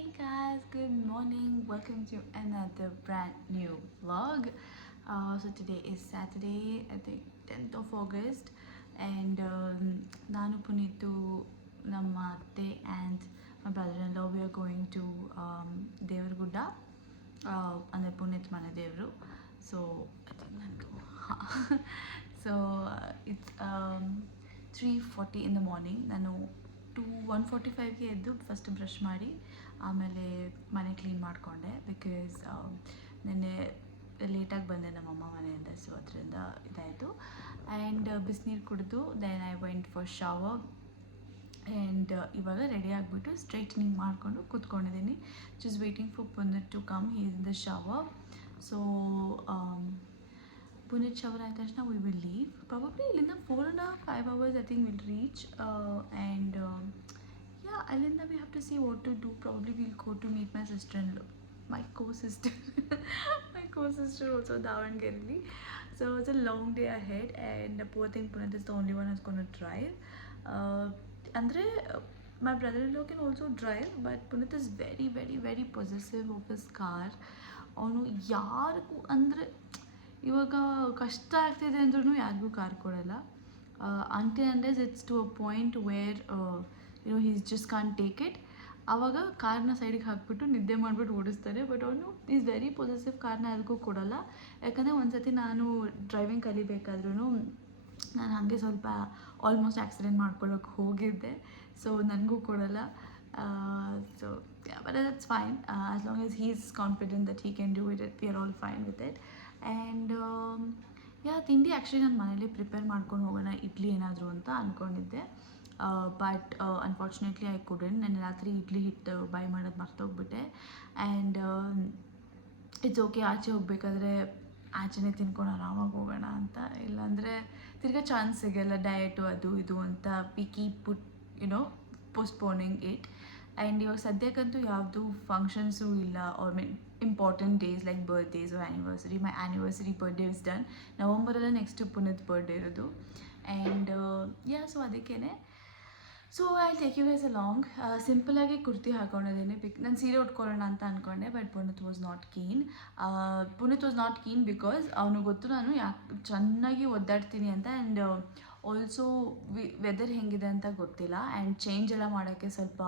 Hey guys, good morning. Welcome to another brand new vlog. So today is Saturday, I think 10th of August, and Nanu Punitu, Namatte, and my brother-in-law we are going to Devarguda, and Punit Manadevru. So I think so it's 3:40 in the morning. ನಾನು 1:45ಗೆ ಎದ್ದು first brush ಮಾಡಿ ಆಮೇಲೆ ಮನೆ clean ಮಾಡಿಕೊಂಡೆ because ನೆನ್ನೆ ಲೇಟಾಗಿ ಬಂದೆ ನಮ್ಮಮ್ಮ ಮನೆಯಿಂದ, ಸೊ ಅದರಿಂದ ಇದಾಯಿತು. ಆ್ಯಂಡ್ ಬಿಸಿನೀರು ಕುಡಿದು then I went for shower and ಇವಾಗ ರೆಡಿ ಆಗಿಬಿಟ್ಟು ಸ್ಟ್ರೈಟ್ನಿಂಗ್ ಮಾಡಿಕೊಂಡು ಕೂತ್ಕೊಂಡಿದ್ದೀನಿ. Just waiting for Punit to come, he is in the shower. So Punit shower ಆದ ತಕ್ಷಣ we will leave. Probably ಇಲ್ಲಿಂದ 4.5 hours I think we'll reach. And yeah, ಅಲ್ಲಿಂದ we have to see what to do. Probably we'll go to meet my sister-in-law, my co-sister, my co-sister also Davanagere. So it's a long day ahead, and poor thing Punit is the only one who's going to drive. Andre, my brother-in-law can also drive, but Punit is very very very possessive of his car. ಅವನು ಯಾರಿಗೂ ಅಂದರೆ ಇವಾಗ ಕಷ್ಟ ಆಗ್ತಿದೆ ಅಂದ್ರೂ ಯಾರಿಗೂ car ಕೊಡಲ್ಲ. Until ಅಂಡರ್ಸ್ it's to a point where he's just can't take it. ಆವಾಗ ಕಾರ್ನ ಸೈಡಿಗೆ ಹಾಕ್ಬಿಟ್ಟು ನಿದ್ದೆ ಮಾಡಿಬಿಟ್ಟು ಓಡಿಸ್ತಾರೆ. ಬಟ್ ಅವನು ಈಸ್ ವೆರಿ ಪೊಸೆಸಿವ್, ಕಾರ್ನ ಯಾರಿಗೂ ಕೊಡಲ್ಲ. ಯಾಕಂದರೆ ಒಂದು ಸತಿ ನಾನು ಡ್ರೈವಿಂಗ್ ಕಲಿಬೇಕಾದ್ರೂ ನಾನು ಹಾಗೆ ಸ್ವಲ್ಪ ಆಲ್ಮೋಸ್ಟ್ ಆಕ್ಸಿಡೆಂಟ್ ಮಾಡ್ಕೊಳ್ಳೋಕೆ ಹೋಗಿದ್ದೆ. ಸೊ ನನಗೂ ಕೊಡಲ್ಲ. So yeah, but that's fine. As long as he's confident that he can do it, we are all fine with it. And yeah ತಿಂಡಿ ಆ್ಯಕ್ಚುಲಿ ನಾನು ಮನೇಲಿ ಪ್ರಿಪೇರ್ ಮಾಡ್ಕೊಂಡು ಹೋಗೋಣ ಇಡ್ಲಿ ಏನಾದರೂ ಅಂತ ಅಂದ್ಕೊಂಡಿದ್ದೆ. But unfortunately I couldn't. ನಾನು ರಾತ್ರಿ ಇಡ್ಲಿ ಹಿಟ್ಟು ಬೈ ಮಾಡೋದು ಮರ್ತೋಗ್ಬಿಟ್ಟೆ. ಆ್ಯಂಡ್ ಇಟ್ಸ್ ಓಕೆ, ಆಚೆ ಹೋಗಬೇಕಾದ್ರೆ ಆಚೆನೇ ತಿನ್ಕೊಂಡು ಆರಾಮಾಗಿ ಹೋಗೋಣ ಅಂತ. ಇಲ್ಲಾಂದರೆ ತಿರ್ಗಾ ಚಾನ್ಸ್ ಸಿಗಲ್ಲ, ಡಯಟು ಅದು ಇದು ಅಂತ we keep put postponing it. And ಇವಾಗ ಸದ್ಯಕ್ಕಂತೂ ಯಾವುದು ಫಂಕ್ಷನ್ಸು ಇಲ್ಲ, or mean important days like birthdays or anniversary. My anniversary birthday is done. ನವಂಬರಲ್ಲೇ ನೆಕ್ಸ್ಟ್ ಪುನೀತ್ ಬರ್ಡೇ ಇರೋದು. ಆ್ಯಂಡ್ ಯಾ, ಸೊ ಅದಕ್ಕೇ so I take you guys along. ಸಿಂಪಲಾಗಿ ಕುರ್ತಿ ಹಾಕೊಂಡಿದ್ದೀನಿ. ನಾನು ಸೀರೆ ಉಟ್ಕೊಳ್ಳೋಣ ಅಂತ ಅಂದ್ಕೊಂಡೆ, but Punit was not keen. Punit was not keen because ಅವನು ಗೊತ್ತು ನಾನು ಯಾಕೆ ಚೆನ್ನಾಗಿ ಒದ್ದಾಡ್ತೀನಿ ಅಂತ. ಆ್ಯಂಡ್ ಆಲ್ಸೋ ವೆದರ್ ಹೆಂಗಿದೆ ಅಂತ ಗೊತ್ತಿಲ್ಲ. ಆ್ಯಂಡ್ ಚೇಂಜ್ ಎಲ್ಲ ಮಾಡೋಕ್ಕೆ ಸ್ವಲ್ಪ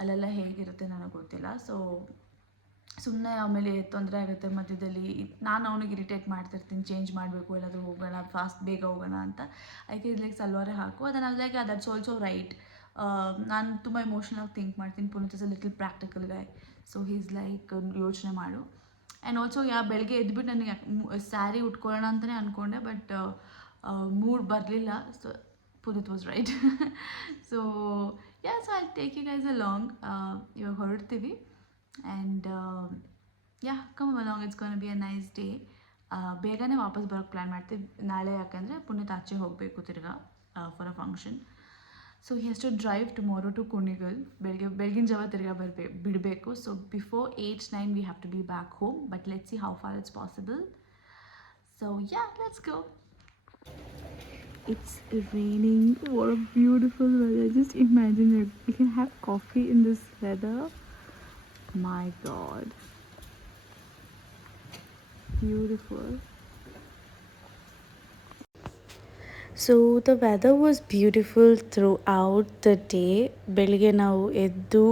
ಅಲ್ಲೆಲ್ಲ ಹೇಗಿರುತ್ತೆ ನನಗೆ ಗೊತ್ತಿಲ್ಲ. ಸೊ ಸುಮ್ಮನೆ ಆಮೇಲೆ ತೊಂದರೆ ಆಗುತ್ತೆ ಮಧ್ಯದಲ್ಲಿ. ನಾನು ಅವನಿಗೆ ಇರಿಟೇಟ್ ಮಾಡ್ತಿರ್ತೀನಿ, ಚೇಂಜ್ ಮಾಡಬೇಕು, ಎಲ್ಲಾದರೂ ಹೋಗೋಣ, ಫಾಸ್ಟ್ ಬೇಗ ಹೋಗೋಣ ಅಂತ. ಅದಕ್ಕೆ ಇದು ಲೈಕ್ ಸಲ್ವಾರೇ ಹಾಕು. ಅದನ್ನು ಲೈಕ್ ದಟ್ಸ್ ಆಲ್ಸೋ ರೈಟ್. ನಾನು ತುಂಬ ಎಮೋಷ್ನಲಾಗಿ ಥಿಂಕ್ ಮಾಡ್ತೀನಿ. Puneeth is a little practical guy. So he's like ಯೋಚನೆ ಮಾಡು. ಆ್ಯಂಡ್ ಆಲ್ಸೋ ಬೆಳಗ್ಗೆ ಎದ್ಬಿಟ್ಟು ನನಗೆ ಸ್ಯಾರಿ ಉಟ್ಕೊಳ್ಳೋಣ ಅಂತಲೇ ಅಂದ್ಕೊಂಡೆ, ಬಟ್ ಮೂಡ್ ಬರಲಿಲ್ಲ. So Punit was right. So yeah, so I take you guys along. ಇವಾಗ ಹೊರಡ್ತೀವಿ. And yeah, come along, it's gonna be a nice day. ಬೇಗನೆ ವಾಪಸ್ ಬರೋಕ್ಕೆ ಪ್ಲ್ಯಾನ್ ಮಾಡ್ತೀವಿ ನಾಳೆ, ಯಾಕಂದರೆ ಪುನೀತ್ ಆಚೆ ಹೋಗಬೇಕು ತಿರ್ಗಾ for a function. So he has to drive tomorrow to Kunigal. ಬೆಳಗಿನ ಜಾವ ತಿರ್ಗಾ ಬಿಡಬೇಕು. So before 8-9 we have to be back home. But let's see how far it's possible. So yeah, let's go. It's raining. What a beautiful weather. Just imagine it. We can have coffee in this weather. My God. Beautiful. So the weather was beautiful throughout the day. ಬೆಳಿಗ್ಗೆ ನಾವು ಎದ್ದು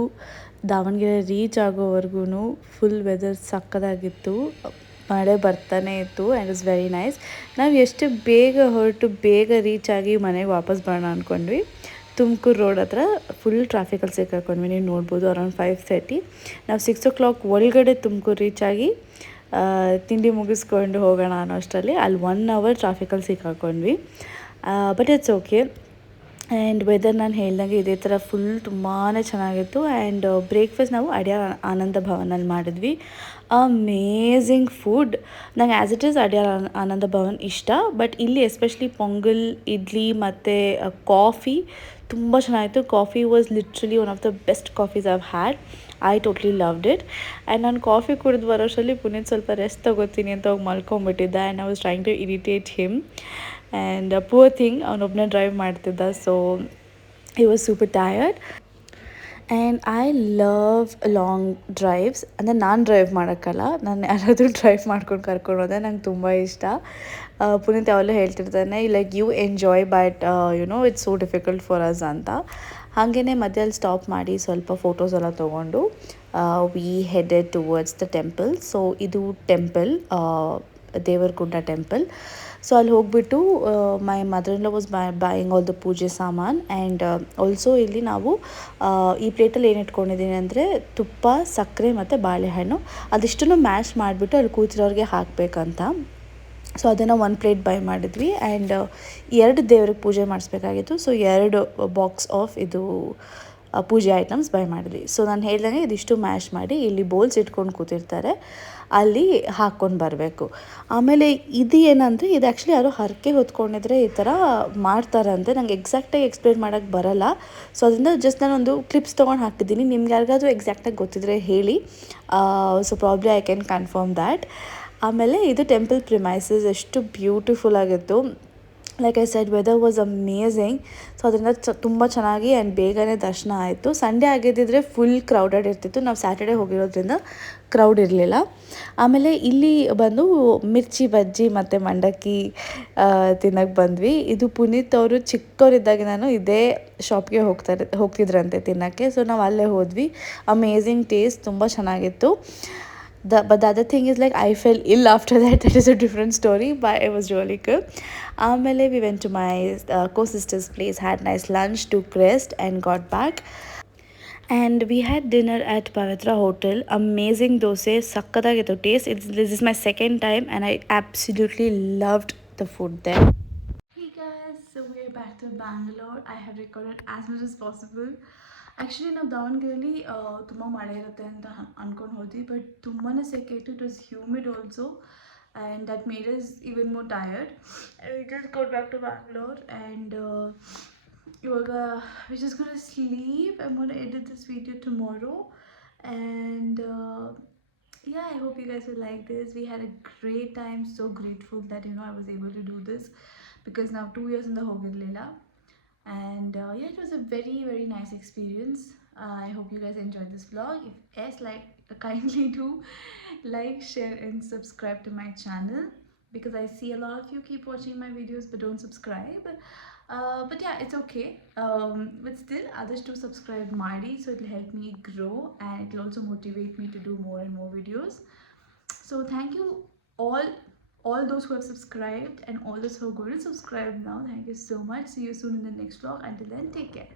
Davanagere reach ಆಗೋವರೆಗೂ full weather ಸಕ್ಕದಾಗಿತ್ತು. ಮಳೆ ಬರ್ತಾನೆ ಇತ್ತು and it's very nice. ನಾವು ಎಷ್ಟು ಬೇಗ ಹೊರಟು ಬೇಗ ರೀಚ್ ಆಗಿ ಮನೆಗೆ ವಾಪಸ್ ಬರೋಣ ಅಂದ್ಕೊಂಡ್ವಿ. ತುಮಕೂರು ರೋಡ್ ಹತ್ರ ಫುಲ್ ಟ್ರಾಫಿಕಲ್ಲಿ ಸಿಕ್ಕಾಕೊಂಡ್ವಿ. ನೀವು ನೋಡ್ಬೋದು, ಅರೌಂಡ್ 5:30. ನಾವು 6 o'clock ಒಳಗಡೆ ತುಮಕೂರು ರೀಚ್ ಆಗಿ ತಿಂಡಿ ಮುಗಿಸ್ಕೊಂಡು ಹೋಗೋಣ ಅನ್ನೋ ಅಷ್ಟರಲ್ಲಿ ಅಲ್ಲಿ 1 hour ಟ್ರಾಫಿಕಲ್ಲಿ ಸಿಕ್ಕಾಕೊಂಡ್ವಿ. But it's okay. And weather ನಾನು ಹೇಳ್ದಂಗೆ ಇದೇ ಥರ ಫುಲ್ ತುಂಬಾ ಚೆನ್ನಾಗಿತ್ತು. ಆ್ಯಂಡ್ ಬ್ರೇಕ್ಫಾಸ್ಟ್ ನಾವು ಅಡ್ಯಾರ್ ಆನಂದ ಭವನಲ್ಲಿ ಮಾಡಿದ್ವಿ. Amazing food. ನಂಗೆ ಆ್ಯಸ್ ಇಟ್ ಈಸ್ ಅಡ್ಯಾರ್ ಆನಂದ ಭವನ್ ಇಷ್ಟ, ಬಟ್ ಇಲ್ಲಿ ಎಸ್ಪೆಷಲಿ ಪೊಂಗಲ್, ಇಡ್ಲಿ ಮತ್ತು ಕಾಫಿ ತುಂಬ ಚೆನ್ನಾಗಿತ್ತು. Coffee was literally one of the best coffees I've had. I totally loved it. And ನಾನು ಕಾಫಿ ಕುಡಿದು ಬರೋಷ್ಟರಲ್ಲಿ ಪುನೀತ್ ಸ್ವಲ್ಪ ರೆಸ್ಟ್ ತೊಗೋತೀನಿ ಅಂತ ಹೋಗಿ ಮಲ್ಕೊಂಬಿಟ್ಟಿದ್ದ. And I was trying to irritate him. And poor thing, ಅವನೊಬ್ಬನೇ ಡ್ರೈವ್ ಮಾಡ್ತಿದ್ದ. So he was super tired. And I love long drives. ಅಂದರೆ ನಾನು ಡ್ರೈವ್ ಮಾಡೋಕ್ಕಲ್ಲ, ನಾನು ಯಾರಾದರೂ ಡ್ರೈವ್ ಮಾಡ್ಕೊಂಡು ಕರ್ಕೊಂಡು ಹೋದರೆ ನಂಗೆ ತುಂಬ ಇಷ್ಟ. ಪುನೀತ್ ಯಾವಾಗಲೂ ಹೇಳ್ತಿರ್ತಾನೆ like you enjoy but it's so difficult for us ಅಂತ. ಹಾಗೆಯೇ ಮಧ್ಯದಲ್ಲಿ ಸ್ಟಾಪ್ ಮಾಡಿ ಸ್ವಲ್ಪ ಫೋಟೋಸ್ ಎಲ್ಲ ತೊಗೊಂಡು we headed towards the temple. So ಇದು ಟೆಂಪಲ್, ದೇವರಗುಡ್ಡ ಟೆಂಪಲ್. ಸೊ ಅಲ್ಲಿ ಹೋಗ್ಬಿಟ್ಟು my mother in law was buying all the ಪೂಜೆ ಸಾಮಾನು. ಆ್ಯಂಡ್ ಆಲ್ಸೋ ಇಲ್ಲಿ ನಾವು ಈ ಪ್ಲೇಟಲ್ಲಿ ಏನು ಇಟ್ಕೊಂಡಿದ್ದೀನಿ ಅಂದರೆ ತುಪ್ಪ, ಸಕ್ಕರೆ ಮತ್ತು ಬಾಳೆಹಣ್ಣು ಅದಿಷ್ಟನ್ನು ಮ್ಯಾಶ್ ಮಾಡಿಬಿಟ್ಟು ಅಲ್ಲಿ ಕೂತಿರೋರಿಗೆ ಹಾಕಬೇಕಂತ. ಸೊ ಅದನ್ನು ಒಂದು ಪ್ಲೇಟ್ ಬೈ ಮಾಡಿದ್ವಿ. ಆ್ಯಂಡ್ 2 ದೇವ್ರಿಗೆ ಪೂಜೆ ಮಾಡಿಸ್ಬೇಕಾಗಿತ್ತು. ಸೊ 2 ಬಾಕ್ಸ್ ಆಫ್ ಇದು ಪೂಜೆ ಐಟಮ್ಸ್ ಬೈ ಮಾಡಿದ್ವಿ. ಸೊ ನಾನು ಹೇಳ್ದಂಗೆ ಇದಿಷ್ಟು ಮ್ಯಾಶ್ ಮಾಡಿ ಇಲ್ಲಿ ಬೋಲ್ಸ್ ಇಟ್ಕೊಂಡು ಕೂತಿರ್ತಾರೆ, ಅಲ್ಲಿ ಹಾಕ್ಕೊಂಡು ಬರಬೇಕು. ಆಮೇಲೆ ಇದು ಏನಂದರೆ ಇದು ಆ್ಯಕ್ಚುಲಿ ಯಾರೋ ಹರಕೆ ಹೊತ್ಕೊಂಡಿದ್ರೆ ಈ ಥರ ಮಾಡ್ತಾರಂತೆ. ನಂಗೆ ಎಕ್ಸಾಕ್ಟಾಗಿ ಎಕ್ಸ್ಪ್ಲೇನ್ ಮಾಡೋಕ್ಕೆ ಬರೋಲ್ಲ. ಸೊ ಅದರಿಂದ ಜಸ್ಟ್ ನಾನೊಂದು ಕ್ಲಿಪ್ಸ್ ತೊಗೊಂಡು ಹಾಕಿದ್ದೀನಿ. ನಿಮ್ಗೆ ಯಾರಿಗಾದ್ರೂ ಎಕ್ಸಾಕ್ಟಾಗಿ ಗೊತ್ತಿದ್ರೆ ಹೇಳಿ. So probably I can confirm that. ಆಮೇಲೆ ಇದು ಟೆಂಪಲ್ ಪ್ರಿಮೈಸಸ್ ಎಷ್ಟು ಬ್ಯೂಟಿಫುಲ್ ಆಗಿತ್ತು. Like I said weather was amazing. So ಅದರಿಂದ ತುಂಬ ಚೆನ್ನಾಗಿ ಆ್ಯಂಡ್ ಬೇಗನೆ ದರ್ಶನ ಆಯಿತು. ಸಂಡೇ ಆಗಿದ್ದಿದ್ರೆ ಫುಲ್ ಕ್ರೌಡೆಡ್ ಇರ್ತಿತ್ತು. ನಾವು ಸ್ಯಾಟರ್ಡೇ ಹೋಗಿರೋದ್ರಿಂದ ಕ್ರೌಡ್ ಇರಲಿಲ್ಲ. ಆಮೇಲೆ ಇಲ್ಲಿ ಬಂದು ಮಿರ್ಚಿ ಬಜ್ಜಿ ಮತ್ತು ಮಂಡಕ್ಕಿ ತಿನ್ನೋಕ್ಕೆ ಬಂದ್ವಿ. ಇದು ಪುನೀತ್ ಅವರು ಚಿಕ್ಕವರಿದ್ದಾಗ ನಾನು ಇದೇ ಶಾಪ್ಗೆ ಹೋಗ್ತಿದ್ರಂತೆ ತಿನ್ನೋಕ್ಕೆ. ಸೊ ನಾವು ಅಲ್ಲೇ ಹೋದ್ವಿ. ಅಮೇಝಿಂಗ್ ಟೇಸ್ಟ್, ತುಂಬ ಚೆನ್ನಾಗಿತ್ತು. But the other thing is like I fell ill after that. That is a different story, but it was really good. Amele we went to my co-sister's place, had nice lunch, took rest and got back. And we had dinner at Pavitra Hotel. Amazing dosa, sakkadagiತ್ತು taste. This is my second time and I absolutely loved the food there. Hey guys, so we're back to Bangalore. I have recorded as much as possible. Actually ನಾವು ದಾವಣಗೆರೆಯಲ್ಲಿ ತುಂಬ ಮಳೆ ಇರುತ್ತೆ ಅಂತ ಅಂದ್ಕೊಂಡು ಹೋದ್ವಿ, but ತುಂಬಾ ಸೆಕೆ ಇತ್ತು. It was humid also and that made us even more tired. We just got back to Bangalore and ಇವಾಗ we just gonna sleep. I gonna edit this video tomorrow and yeah, I hope you guys will like this. We had a great time. So grateful that I was able to do this because now 2 years in the hogirlila. And yeah, it was a very very nice experience. I hope you guys enjoyed this vlog. If yes, like kindly do like, share and subscribe to my channel because I see a lot of you keep watching my videos but don't subscribe. But yeah, it's okay. But still others do subscribe ಮಾಡಿ, so it will help me grow and it will also motivate me to do more and more videos. So thank you all those who have subscribed and all those who are going to subscribe now. Thank you so much. See you soon in the next vlog. Until then, take care.